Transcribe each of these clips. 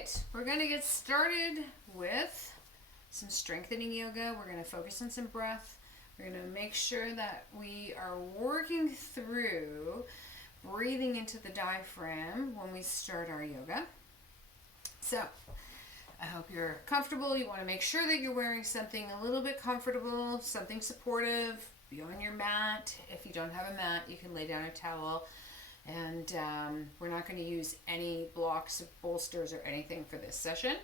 right, we're going to get started with some strengthening yoga. We're going to focus on some breath. We're going to make sure that we are working through breathing into the diaphragm when we start our yoga. So, I hope you're comfortable. You want to make sure that you're wearing something a little bit comfortable, something supportive. Be on your mat. If you don't have a mat, you can lay down a towel. And we're not going to use any blocks, bolsters, or anything for this session.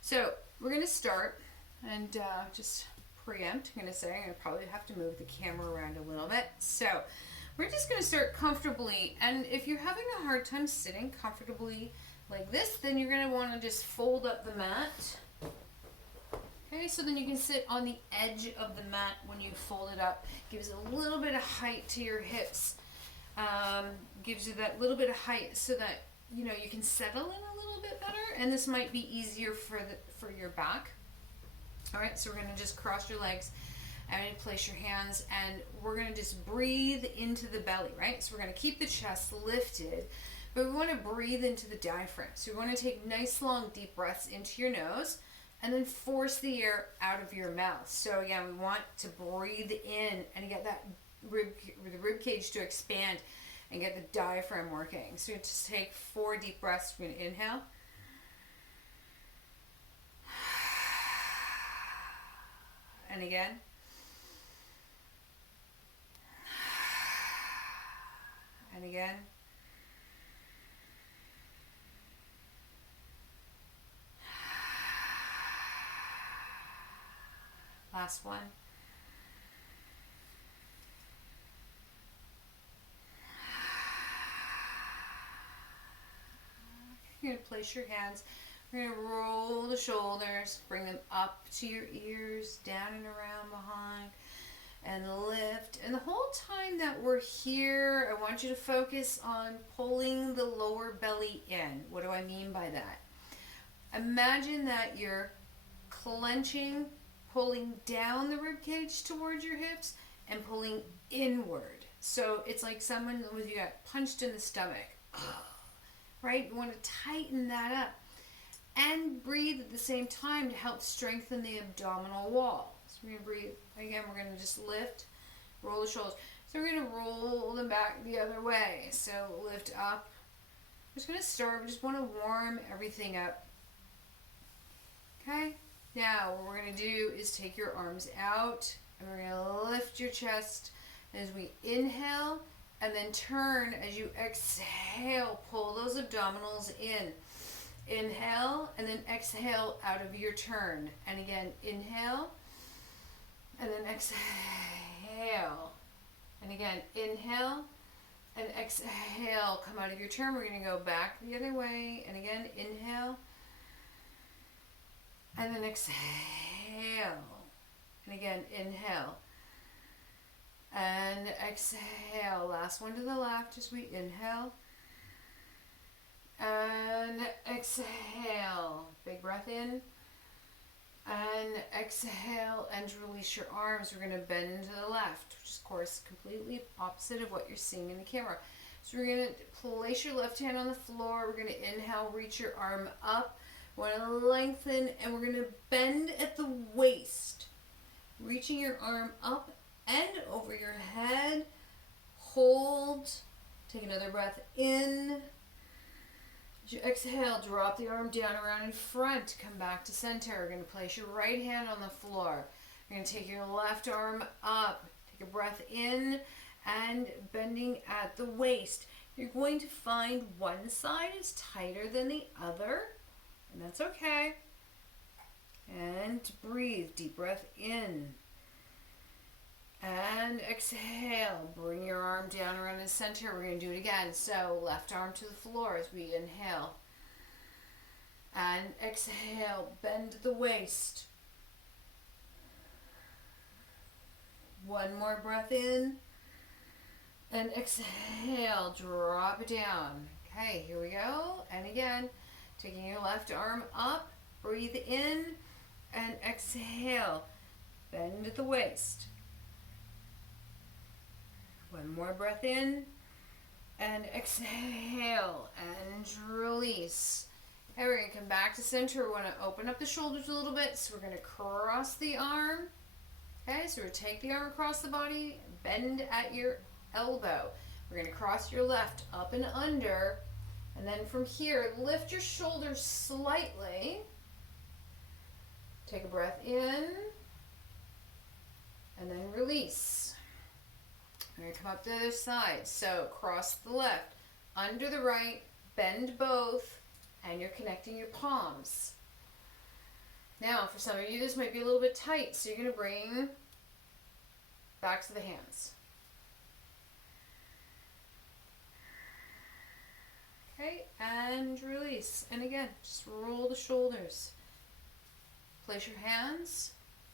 So we're going to start and just preempt. I'm going to probably have to move the camera around a little bit. So we're just going to start comfortably. And if you're having a hard time sitting comfortably like this, then you're going to want to just fold up the mat. Okay, so then you can sit on the edge of the mat when you fold it up. Gives a little bit of height to your hips. Gives you that little bit of height so that you can settle in a little bit better, and this might be easier for your back. All right, so we're going to just cross your legs and place your hands, and we're going to just breathe into the belly, right? So we're going to keep the chest lifted, but we want to breathe into the diaphragm. So we want to take nice long deep breaths into your nose and then force the air out of your mouth. So again, we want to breathe in and get that the rib cage to expand and get the diaphragm working. So just take 4 deep breaths. We're going to inhale. And again. And again. Last one. You're going to place your hands. We're going to roll the shoulders, bring them up to your ears, down and around behind, and lift. And the whole time that we're here, I want you to focus on pulling the lower belly in. What do I mean by that? Imagine that you're clenching, pulling down the rib cage towards your hips, and pulling inward. So it's like someone with you got punched in the stomach. Right? You want to tighten that up and breathe at the same time to help strengthen the abdominal wall. So we're going to breathe. Again, we're going to just lift, roll the shoulders. So we're going to roll them back the other way. So lift up. We're just going to start. We just want to warm everything up. Okay? Now, what we're going to do is take your arms out and we're going to lift your chest as we inhale. And then turn as you exhale. Pull those abdominals in. Inhale and then exhale out of your turn. And again, inhale and then exhale. And again, inhale and exhale. Come out of your turn. We're going to go back the other way. And again, inhale and then exhale. And again, inhale. And exhale. Last one to the left as we inhale. And exhale. Big breath in. And exhale and release your arms. We're going to bend to the left, which is, of course, completely opposite of what you're seeing in the camera. So we're going to place your left hand on the floor. We're going to inhale, reach your arm up. We want to lengthen, and we're going to bend at the waist. Reaching your arm up and over your head. Hold. Take another breath in. As you exhale, drop the arm down around in front. Come back to center. We're going to place your right hand on the floor. You're going to take your left arm up. Take a breath in and bending at the waist. You're going to find one side is tighter than the other, and that's okay. And breathe. Deep breath in. And exhale. Bring your arm down around the center. We're going to do it again. So left arm to the floor as we inhale. And exhale. Bend the waist. One more breath in. And exhale. Drop it down. Okay, here we go. And again, taking your left arm up. Breathe in. And exhale. Bend at the waist. One more breath in and exhale and release. Okay, we're going to come back to center. We want to open up the shoulders a little bit. So we're going to cross the arm. Okay, so we're going to take the arm across the body, bend at your elbow. We're going to cross your left up and under. And then from here, lift your shoulders slightly. Take a breath in. And then release. We're going to come up to the other side. So cross the left, under the right, bend both, and you're connecting your palms. Now, for some of you, this might be a little bit tight, so you're going to bring back to the hands. Okay, and release. And again, just roll the shoulders. Place your hands.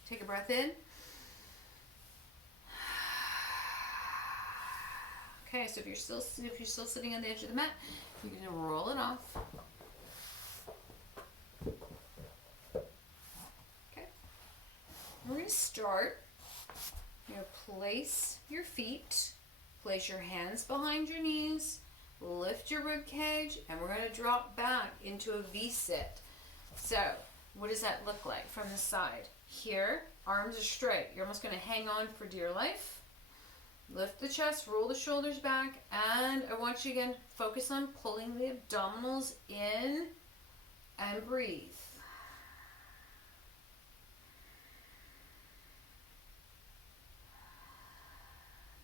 Take a breath in. Okay, so if you're still sitting on the edge of the mat, you're going to roll it off. Okay. We're going to start. You're going to place your feet, place your hands behind your knees, lift your rib cage, and we're going to drop back into a V-sit. So, what does that look like from the side? Here, arms are straight. You're almost going to hang on for dear life. Lift the chest, roll the shoulders back, and I want you again, focus on pulling the abdominals in and breathe.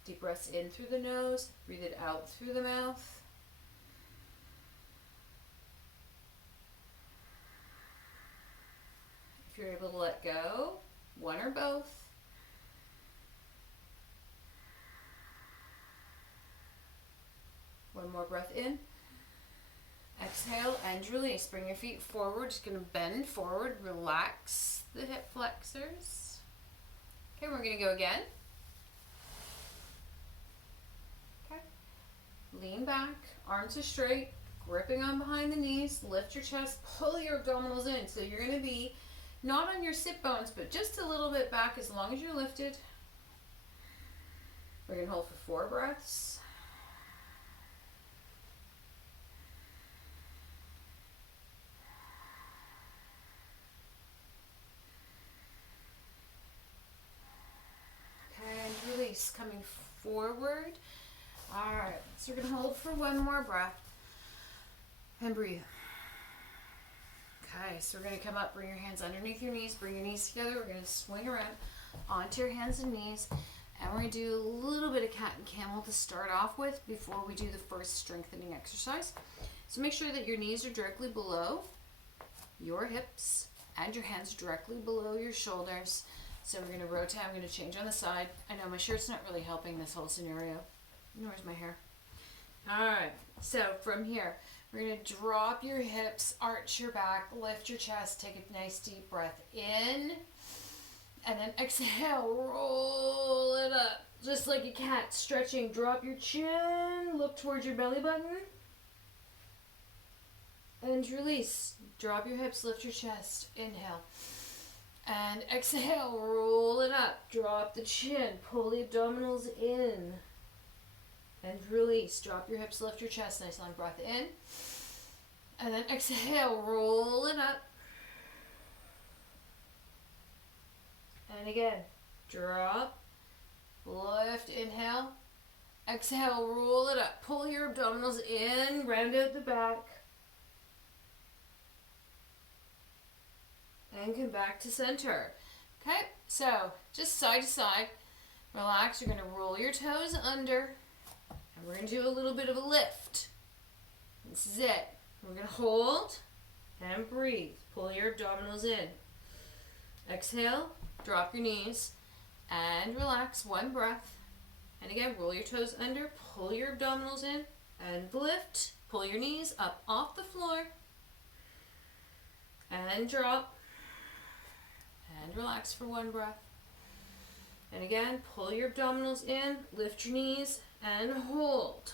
Deep breaths in through the nose, breathe it out through the mouth. If you're able to let go, one or both. One more breath in. Exhale and release. Bring your feet forward. Just going to bend forward. Relax the hip flexors. Okay, we're going to go again. Okay. Lean back. Arms are straight. Gripping on behind the knees. Lift your chest. Pull your abdominals in. So you're going to be not on your sit bones, but just a little bit back as long as you're lifted. We're going to hold for 4 breaths. Coming forward. All right, so we're going to hold for 1 more breath and breathe. Okay, so we're going to come up, bring your hands underneath your knees, bring your knees together. We're going to swing around onto your hands and knees, and we're going to do a little bit of cat and camel to start off with before we do the first strengthening exercise. So make sure that your knees are directly below your hips and your hands directly below your shoulders. So we're going to rotate. I'm going to change on the side. I know my shirt's not really helping this whole scenario. Where's my hair? All right. So from here, we're going to drop your hips, arch your back, lift your chest, take a nice deep breath in, and then exhale, roll it up. Just like a cat, stretching. Drop your chin, look towards your belly button, and release. Drop your hips, lift your chest. Inhale. And exhale, roll it up, drop the chin, pull the abdominals in, and release. Drop your hips, lift your chest, nice long breath in, and then exhale, roll it up, and again, drop, lift, inhale, exhale, roll it up, pull your abdominals in, round out the back, and come back to center. Okay, so just side to side, relax. You're going to roll your toes under, and we're going to do a little bit of a lift. This is it. We're going to hold and breathe. Pull your abdominals in. Exhale, drop your knees, and relax. 1 breath. And again, roll your toes under, pull your abdominals in, and lift. Pull your knees up off the floor, and drop. And relax for 1 breath. And again, pull your abdominals in, lift your knees, and hold.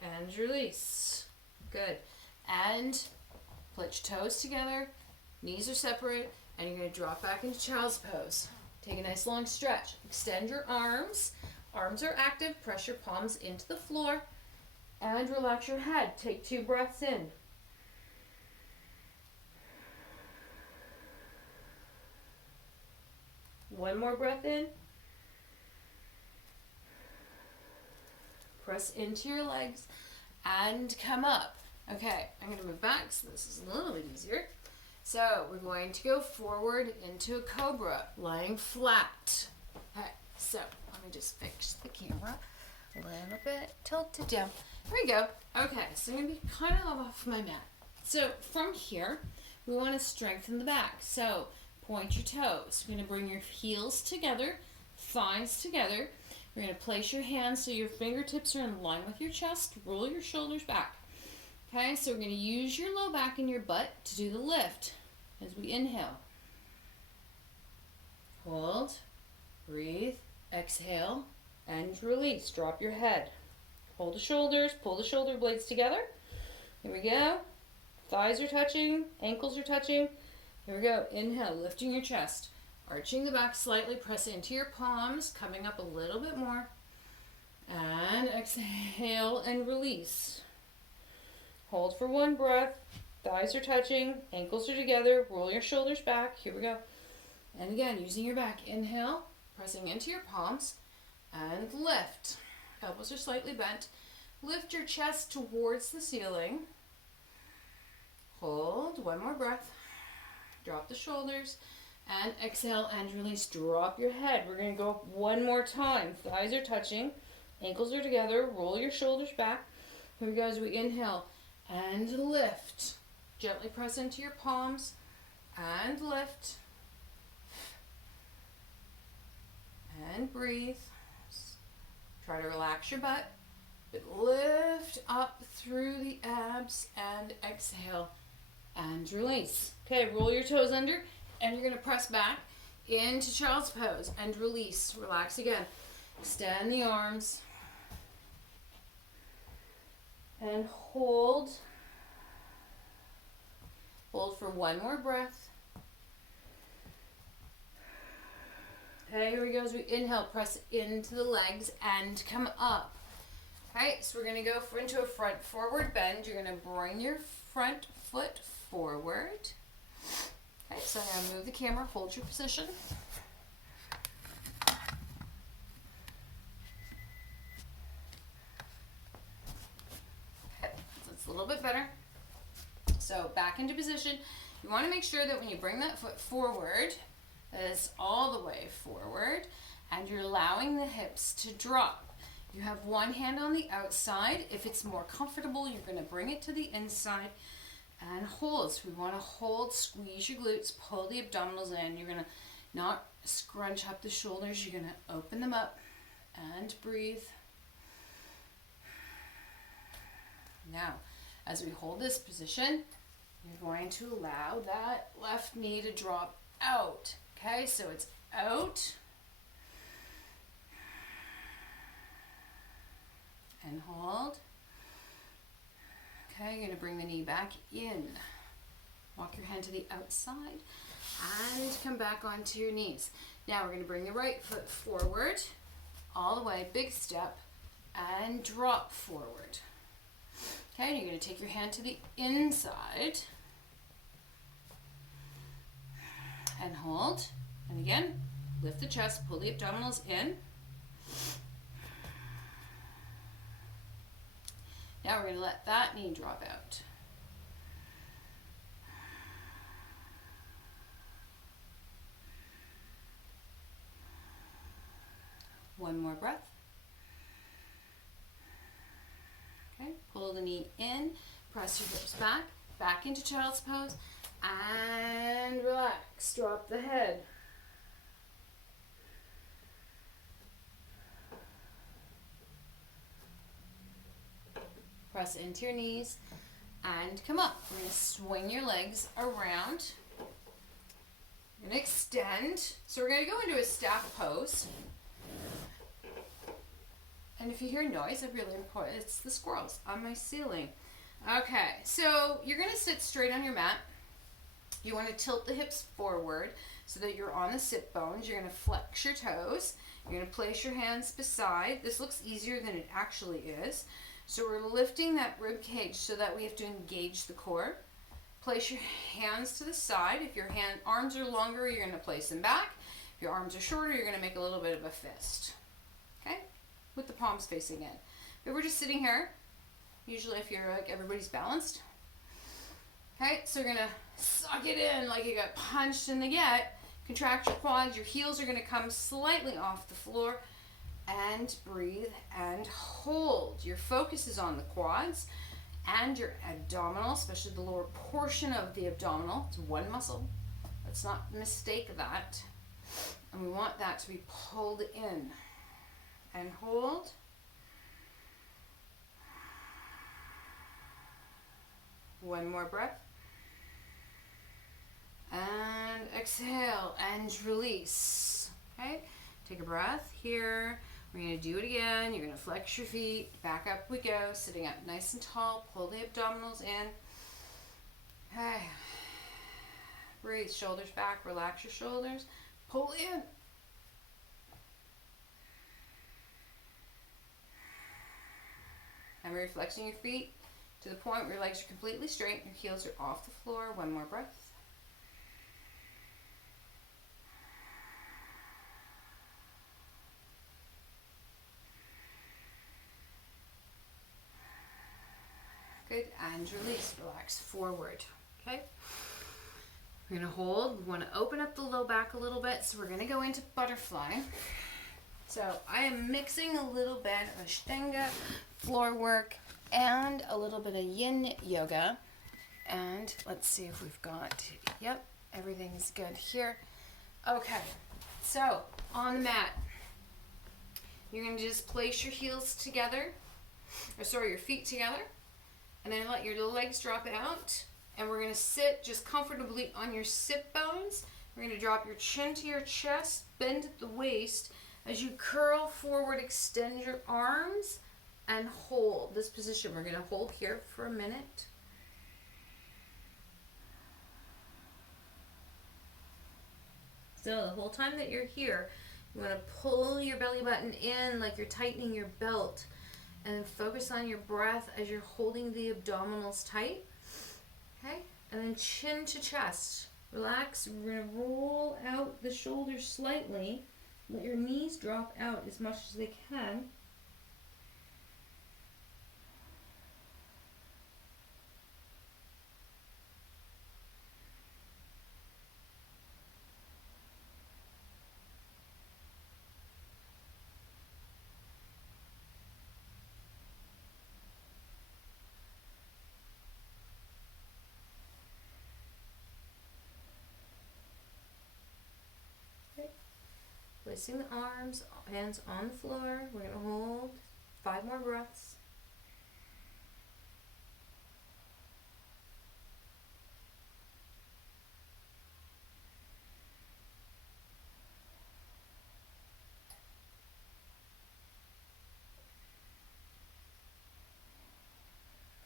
And release. Good. And put your toes together, knees are separate, and you're going to drop back into child's pose. Take a nice long stretch. Extend your arms. Arms are active. Press your palms into the floor. And relax your head. Take 2 breaths in. One more breath in. Press into your legs and come up. Okay, I'm going to move back so this is a little bit easier. So we're going to go forward into a cobra, lying flat. Okay, so let me just fix the camera a little bit tilted down. There we go. Okay, so I'm going to be kind of off my mat. So from here, we want to strengthen the back. So point your toes. You're going to bring your heels together, thighs together. You're going to place your hands so your fingertips are in line with your chest. Roll your shoulders back. Okay, so we're going to use your low back and your butt to do the lift as we inhale. Hold, breathe, exhale, and release. Drop your head. Hold the shoulders, pull the shoulder blades together. Here we go. Thighs are touching, ankles are touching. Here we go. Inhale, lifting your chest. Arching the back slightly, press into your palms, coming up a little bit more. And exhale and release. Hold for 1 breath. Thighs are touching, ankles are together. Roll your shoulders back. Here we go. And again, using your back. Inhale, pressing into your palms, and lift. Elbows are slightly bent. Lift your chest towards the ceiling. Hold. 1 more breath. Drop the shoulders. And exhale and release. Drop your head. We're going to go 1 more time. Thighs are touching. Ankles are together. Roll your shoulders back. Here we go as we inhale and lift. Gently press into your palms and lift. And breathe. Try to relax your butt. But lift up through the abs and exhale and release. Okay, roll your toes under. And you're going to press back into child's pose and release. Relax again. Extend the arms. And hold. Hold for 1 more breath. Okay, here we go as we inhale. Press into the legs and come up. Okay, so we're going to go into a front forward bend. You're going to bring your front foot forward. Okay, so I'm going to move the camera, hold your position. Okay, so it's a little bit better. So back into position. You want to make sure that when you bring that foot forward, that it's all the way forward, and you're allowing the hips to drop. You have one hand on the outside. If it's more comfortable, you're going to bring it to the inside. And hold. So we want to hold, squeeze your glutes, pull the abdominals in. You're going to not scrunch up the shoulders. You're going to open them up and breathe. Now, as we hold this position, you're going to allow that left knee to drop out. Okay, so it's out. And hold. Okay, you're going to bring the knee back in. Walk your hand to the outside and come back onto your knees. Now we're going to bring the right foot forward, all the way, big step, and drop forward. Okay, and you're going to take your hand to the inside and hold. And again, lift the chest, pull the abdominals in. Now we're going to let that knee drop out. One more breath. Okay, pull the knee in, press your hips back, back into child's pose, and relax. Drop the head. Press into your knees and come up. We're going to swing your legs around. You're going to extend. So we're going to go into a staff pose. And if you hear noise, it's the squirrels on my ceiling. Okay, so you're going to sit straight on your mat. You want to tilt the hips forward so that you're on the sit bones. You're going to flex your toes. You're going to place your hands beside. This looks easier than it actually is. So we're lifting that rib cage so that we have to engage the core. Place your hands to the side. If your arms are longer, you're going to place them back. If your arms are shorter, you're going to make a little bit of a fist. Okay? With the palms facing in. But we're just sitting here. Usually if you're like everybody's balanced. Okay, so you're going to suck it in like you got punched in the gut. Contract your quads. Your heels are going to come slightly off the floor. And breathe and hold. Your focus is on the quads and your abdominal, especially the lower portion of the abdominal. It's one muscle. Let's not mistake that. And we want that to be pulled in. And hold. One more breath. And exhale and release. Okay? Take a breath here. We're going to do it again. You're going to flex your feet. Back up we go. Sitting up nice and tall. Pull the abdominals in. Okay. Breathe. Shoulders back. Relax your shoulders. Pull in. And we're flexing your feet to the point where your legs are completely straight. Your heels are off the floor. One more breath. Good, and release, relax forward, okay? We're gonna hold, we wanna open up the low back a little bit, so we're gonna go into butterfly. So I am mixing a little bit of Ashtanga, floor work, and a little bit of yin yoga. And let's see if we've got, yep, everything's good here. Okay, so on the mat, you're gonna just place your heels together, your feet together. And then let your legs drop out. And we're going to sit just comfortably on your sit bones. We're going to drop your chin to your chest, bend at the waist. As you curl forward, extend your arms and hold this position. We're going to hold here for a minute. So the whole time that you're here, you want to pull your belly button in like you're tightening your belt. And focus on your breath as you're holding the abdominals tight. Okay? And then chin to chest. Relax. We're going to roll out the shoulders slightly. Let your knees drop out as much as they can. Placing the arms, hands on the floor. We're going to hold 5 more breaths.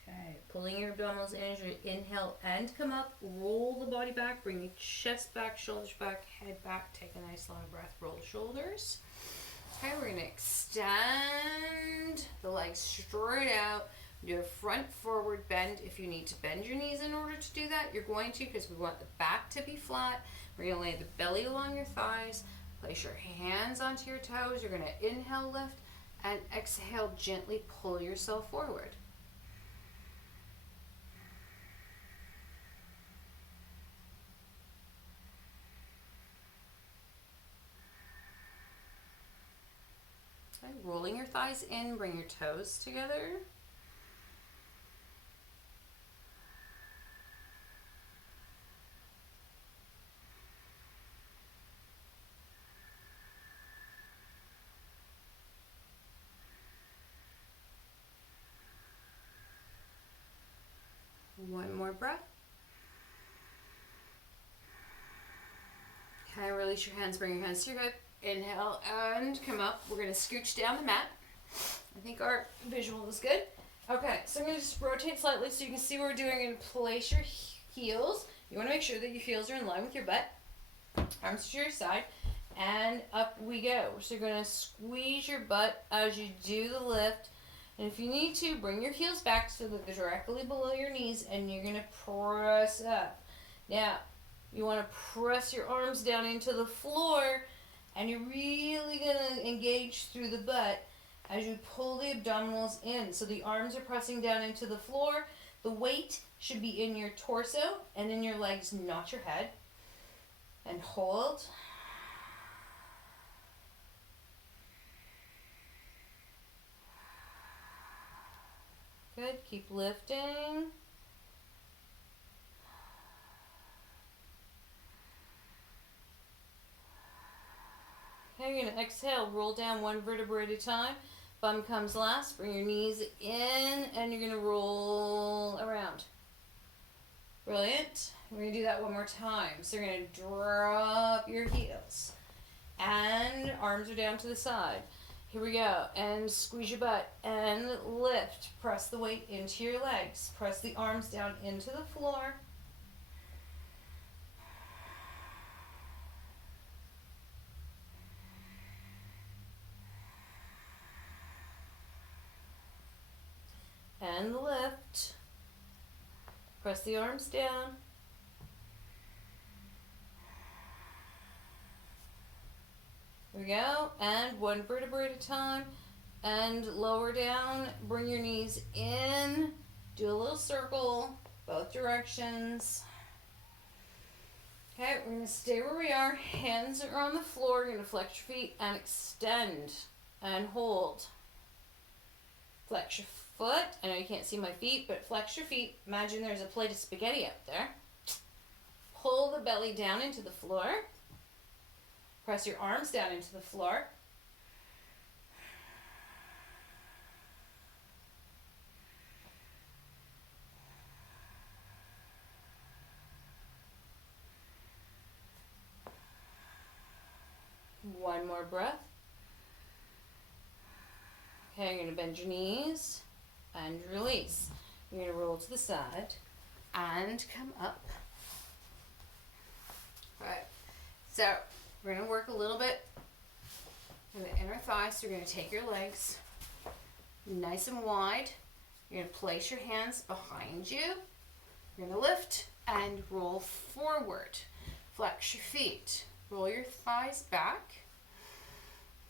Okay, pulling your abdominals in as you inhale and come up. Roll the body back, bring your chest back, shoulders back, head back. Take a nice long breath, roll the shoulders. Okay, we're going to extend the legs straight out. Do a front forward bend. If you need to bend your knees in order to do that, you're going to, because we want the back to be flat. We're going to lay the belly along your thighs. Place your hands onto your toes. You're going to inhale, lift, and exhale, gently pull yourself forward. Okay, rolling your thighs in, bring your toes together. One more breath. Okay, release your hands, bring your hands to your hip. Inhale and come up. We're going to scooch down the mat. I think our visual is good. Okay, so I'm going to just rotate slightly so you can see what we're doing. And place your heels. You want to make sure that your heels are in line with your butt. Arms to your side. And up we go. So you're going to squeeze your butt as you do the lift. And if you need to, bring your heels back so that they're directly below your knees, and you're going to press up. Now, you want to press your arms down into the floor, and you're really going to engage through the butt as you pull the abdominals in. So the arms are pressing down into the floor. The weight should be in your torso and in your legs, not your head. And hold. Good. Keep lifting. Okay, you're going to exhale. Roll down one vertebra at a time. Bum comes last. Bring your knees in, and you're going to roll around. Brilliant. We're going to do that one more time. So you're going to drop your heels. And arms are down to the side. Here we go. And squeeze your butt and lift. Press the weight into your legs. Press the arms down into the floor. And lift. Press the arms down. Here we go. And one vertebra at a time. And lower down. Bring your knees in. Do a little circle, both directions. Okay, we're going to stay where we are. Hands are on the floor. You're going to flex your feet and extend and hold. Flex your foot. I know you can't see my feet, but flex your feet. Imagine there's a plate of spaghetti up there. Pull the belly down into the floor. Press your arms down into the floor. One more breath. Okay, you're going to bend your knees and release. You're going to roll to the side and come up. All right, so we're going to work a little bit in the inner thighs. So you're going to take your legs nice and wide. You're going to place your hands behind you. You're going to lift and roll forward. Flex your feet. Roll your thighs back.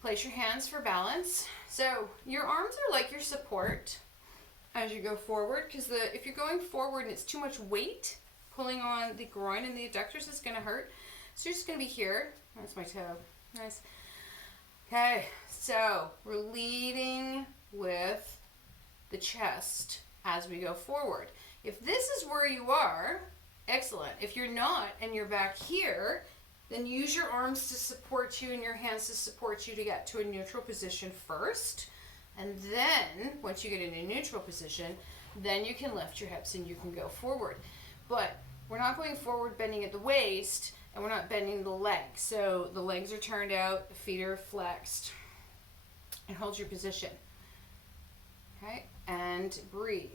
Place your hands for balance. So your arms are like your support as you go forward, because if you're going forward and it's too much weight pulling on the groin and the adductors, is going to hurt. So you're just going to be here. That's my toe. Nice. Okay, so we're leading with the chest as we go forward. If this is where you are, excellent. If you're not and you're back here, then use your arms to support you and your hands to support you to get to a neutral position first. And then, once you get in a neutral position, then you can lift your hips and you can go forward. But we're not going forward bending at the waist, and we're not bending the legs. So the legs are turned out, the feet are flexed. And hold your position. Okay, and breathe.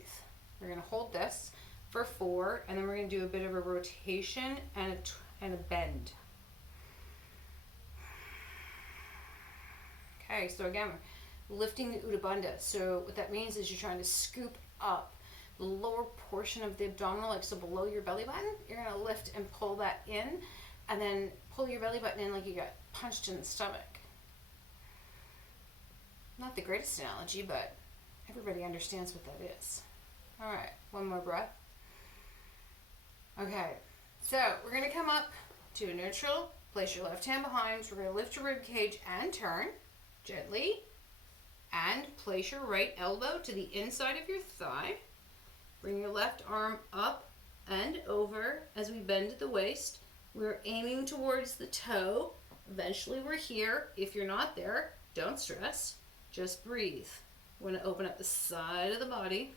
We're going to hold this for 4, and then we're going to do a bit of a rotation and a bend. Okay, so again, we're lifting the Uttabandha. So what that means is you're trying to scoop up the lower portion of the abdominal, like so below your belly button. You're going to lift and pull that in, and then pull your belly button in like you got punched in the stomach. Not the greatest analogy, but everybody understands what that is. All right, one more breath. Okay, so we're going to come up to a neutral. Place your left hand behind. So we're going to lift your rib cage and turn gently. And place your right elbow to the inside of your thigh. Bring your left arm up and over as we bend at the waist. We're aiming towards the toe. Eventually we're here. If you're not there, don't stress. Just breathe. We're going to open up the side of the body.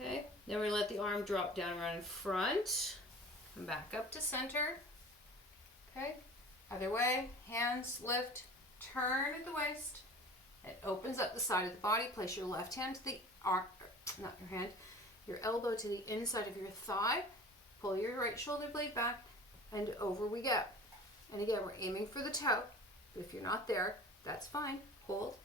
Okay, then we're going to let the arm drop down around in front and back up to center. Okay, other way, hands lift, turn at the waist. It opens up the side of the body. Place your left hand to the arm, not your hand, your elbow to the inside of your thigh. Pull your right shoulder blade back and over we go. And again, we're aiming for the toe. But if you're not there, that's fine. Hold.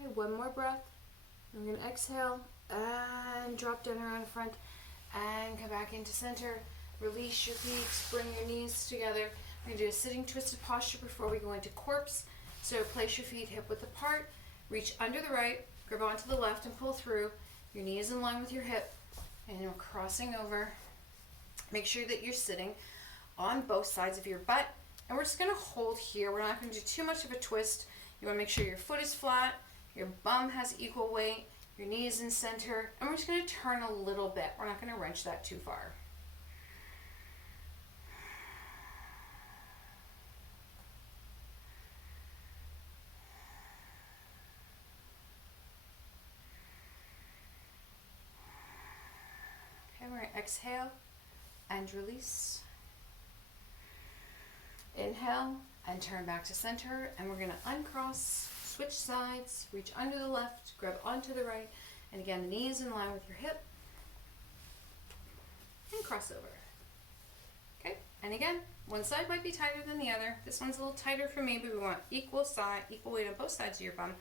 Okay, one more breath. We're going to exhale and drop down around the front and come back into center. Release your feet, bring your knees together. We're going to do a sitting twisted posture before we go into corpse. So place your feet hip width apart, reach under the right, grab onto the left and pull through. Your knee is in line with your hip and you're crossing over. Make sure that you're sitting on both sides of your butt. And we're just going to hold here. We're not going to do too much of a twist. You want to make sure your foot is flat, your bum has equal weight, your knee is in center, and we're just going to turn a little bit. We're not going to wrench that too far. Okay, we're going to exhale and release. Inhale and turn back to center, and we're going to uncross, switch sides, reach under the left, grab onto the right, and again, the knee is in line with your hip, and cross over. Okay, and again, one side might be tighter than the other. This one's a little tighter for me, but we want equal weight on both sides of your bum.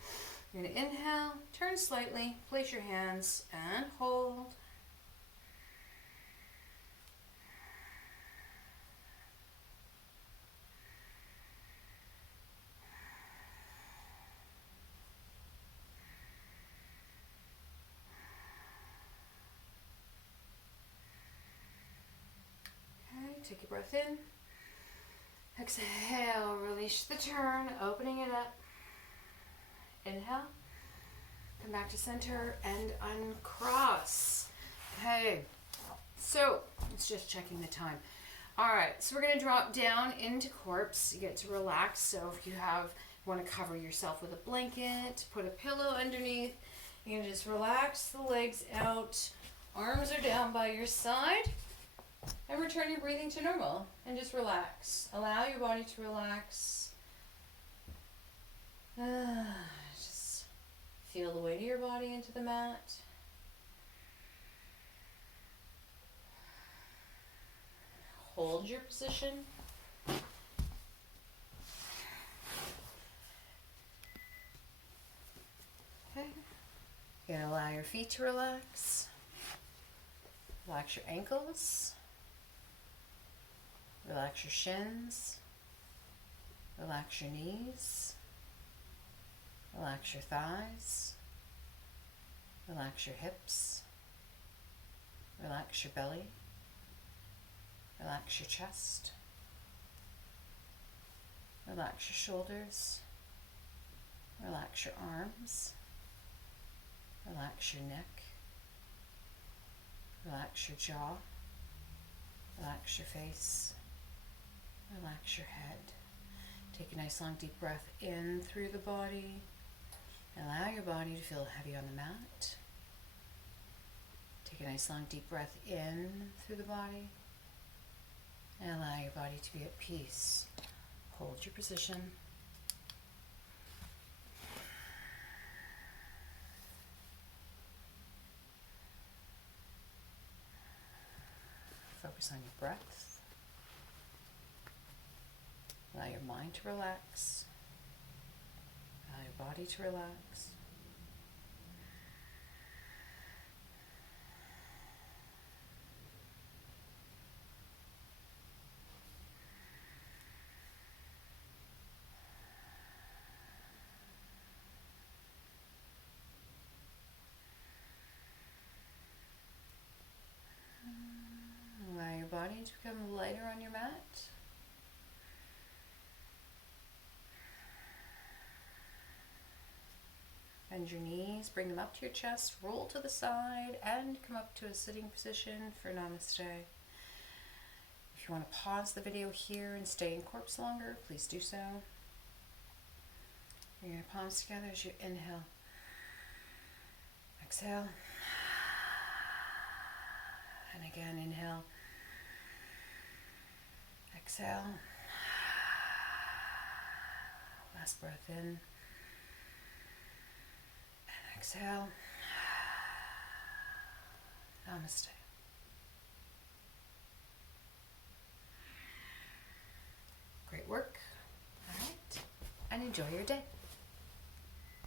You're going to inhale, turn slightly, place your hands, and hold. Take a breath in. Exhale, release the turn, opening it up. Inhale. Come back to center and uncross. Okay, so it's just checking the time. All right, so we're going to drop down into corpse. You get to relax. So if you want to cover yourself with a blanket, put a pillow underneath, you can just relax the legs out. Arms are down by your side. And return your breathing to normal and just relax. Allow your body to relax. Just feel the weight of your body into the mat. Hold your position. Okay. You're going to allow your feet to relax. Relax your ankles. Relax your shins. Relax your knees. Relax your thighs. Relax your hips. Relax your belly. Relax your chest. Relax your shoulders. Relax your arms. Relax your neck. Relax your jaw. Relax your face. Relax your head. Take a nice long deep breath in through the body. Allow your body to feel heavy on the mat. Take a nice long deep breath in through the body. And allow your body to be at peace. Hold your position. Focus on your breath. Allow your mind to relax. Allow your body to relax. Allow your body to become lighter on your mat. Bend your knees, bring them up to your chest, roll to the side, and come up to a sitting position for Namaste. If you want to pause the video here and stay in corpse longer, please do so. Bring your palms together as you inhale. Exhale. And again, inhale. Exhale. Last breath in. And exhale. Namaste. Great work. All right. And enjoy your day.